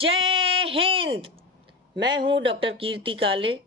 जय हिंद। मैं हूँ डॉक्टर कीर्ति काले।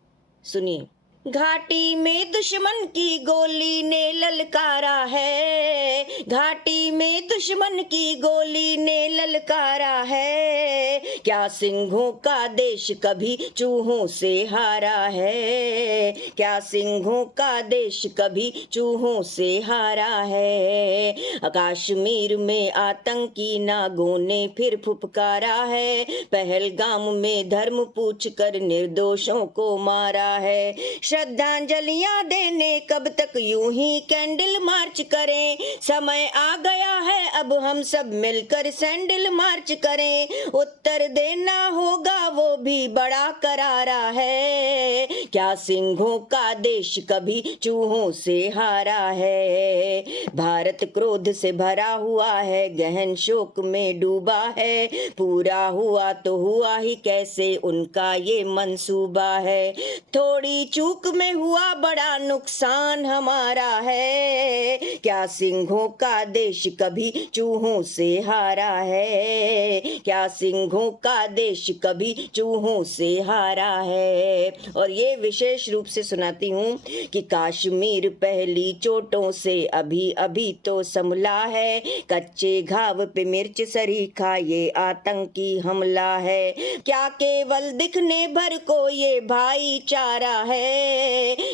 सुनिए। घाटी में दुश्मन की गोली ने ललकारा है, घाटी में दुश्मन की गोली ने ललकारा है। क्या सिंहों का देश कभी चूहों से हारा है, क्या सिंहों का देश कभी चूहों से हारा है। कश्मीर में आतंकी नागों ने फिर फुफकारा है, पहलगाम में धर्म पूछ कर निर्दोषों को मारा है। श्रद्धांजलियां देने कब तक यूं ही कैंडल मार्च करें, समय आ गया है अब हम सब मिलकर सैंडल मार्च करें। उत्तर देना होगा वो भी बड़ा करारा है, क्या सिंहों का देश कभी चूहों से हारा है। भारत क्रोध से भरा हुआ है, गहन शोक में डूबा है, पूरा हुआ तो हुआ ही कैसे उनका ये मंसूबा है। थोड़ी चूक में हुआ बड़ा नुकसान हमारा है, क्या सिंहों का देश कभी चूहों से हारा है, क्या सिंहों का देश कभी चूहों से हारा है। और ये विशेष रूप से सुनाती हूँ कि कश्मीर पहली चोटों से अभी अभी तो संभला है, कच्चे घाव पे मिर्च सरीखा ये आतंकी हमला है। क्या केवल दिखने भर को ये भाईचारा है,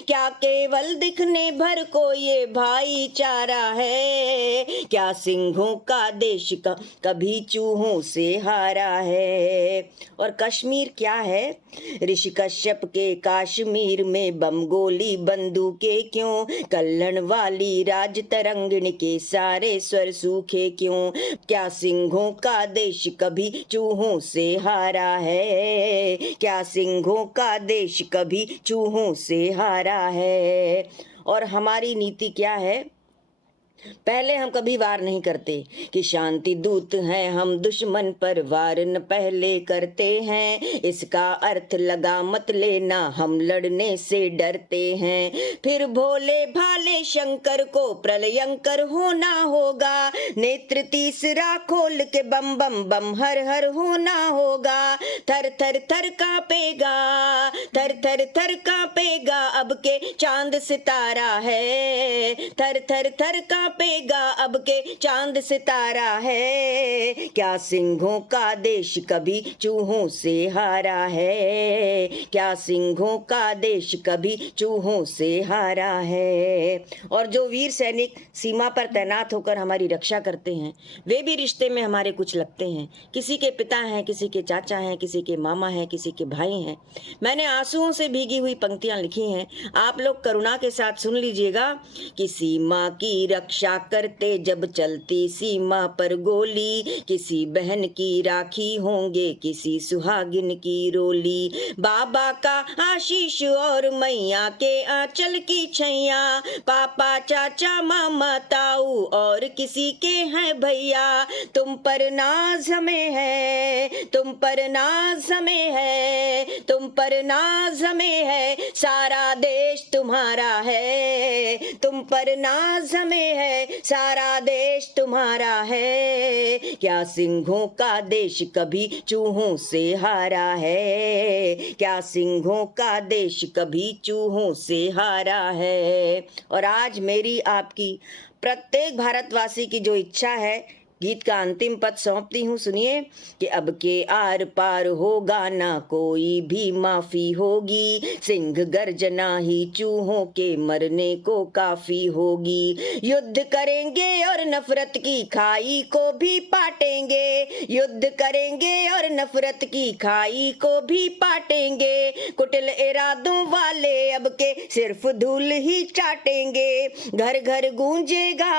क्या केवल दिखने भर को ये भाईचारा है। क्या सिंहों का देश का कभी चूहों से हारा है। और कश्मीर क्या है, ऋषि कश्यप के कश्मीर में बम गोली बंदूकें क्यों, कल्हड़ वाली राज तरंगिणी के सारे स्वर सूखे क्यों। क्या सिंहों का देश कभी चूहों से हारा है, क्या सिंहों का देश कभी चूहों से हारा है। और हमारी नीति क्या है, पहले हम कभी वार नहीं करते कि शांति दूत हैं हम, दुश्मन पर वार न पहले करते हैं। इसका अर्थ लगा मत लेना हम लड़ने से डरते हैं, फिर भोले भाले शंकर को प्रलयंकर होना होगा। नेत्र तीसरा खोल के बम बम बम हर हर होना होगा। थर थर थर कांपेगा, थर थर थर कांपेगा अब के चांद सितारा है, थर थर थर कांपेगा अब के चांद सितारा है। क्या सिंहों का देश कभी चूहों से हारा है, क्या सिंहों का देश कभी चूहों से हारा है। और जो वीर सैनिक सीमा पर तैनात होकर हमारी रक्षा करते हैं वे भी रिश्ते में हमारे कुछ लगते हैं, किसी के पिता हैं, किसी के चाचा हैं, किसी के मामा हैं, किसी के भाई हैं। मैंने आंसुओं से भीगी हुई पंक्तियां लिखी हैं, आप लोग करुणा के साथ सुन लीजिएगा। कि सीमा की रक्षा करते जब चलती सीमा पर गोली, किसी बहन की राखी होंगे किसी सुहागिन की रोली। बाबा का आशीष और मैया के आंचल की छैया, पापा चाचा मामा ताऊ और किसी के हैं भैया। तुम पर नाज हमें है, तुम पर नाज हमें है, तुम पर नाज हमें है, सारा देश तुम्हारा है। तुम पर नाज हमें है, सारा देश तुम्हारा है। क्या सिंहों का देश कभी चूहों से हारा है, क्या सिंहों का देश कभी चूहों से हारा है। और आज मेरी आपकी प्रत्येक भारतवासी की जो इच्छा है, गीत का अंतिम पद सौंपती हूँ, सुनिए। कि अब के आर पार होगा ना कोई भी माफी होगी, सिंह गर्जना ही चूहों के मरने को काफी होगी। युद्ध करेंगे और नफरत की खाई को भी पाटेंगे, युद्ध करेंगे और नफरत की खाई को भी पाटेंगे। कुटिल इरादों वाले अब के सिर्फ धूल ही चाटेंगे। घर घर गूंजेगा,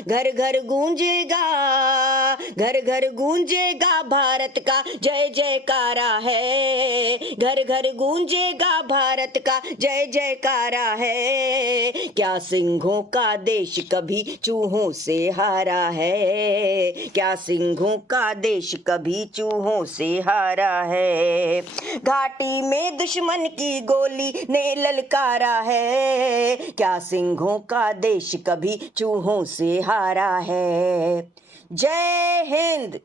घर घर गूंजेगा, घर घर गूंजेगा भारत का जय जयकारा है, घर घर गूंजेगा भारत का जय जयकारा है। क्या सिंहों का देश कभी चूहों से हारा है, क्या सिंहों का देश कभी चूहों से हारा है। घाटी में दुश्मन की गोली ने ललकारा है, क्या सिंहों का देश कभी चूहों से हारा है। जय हिंद।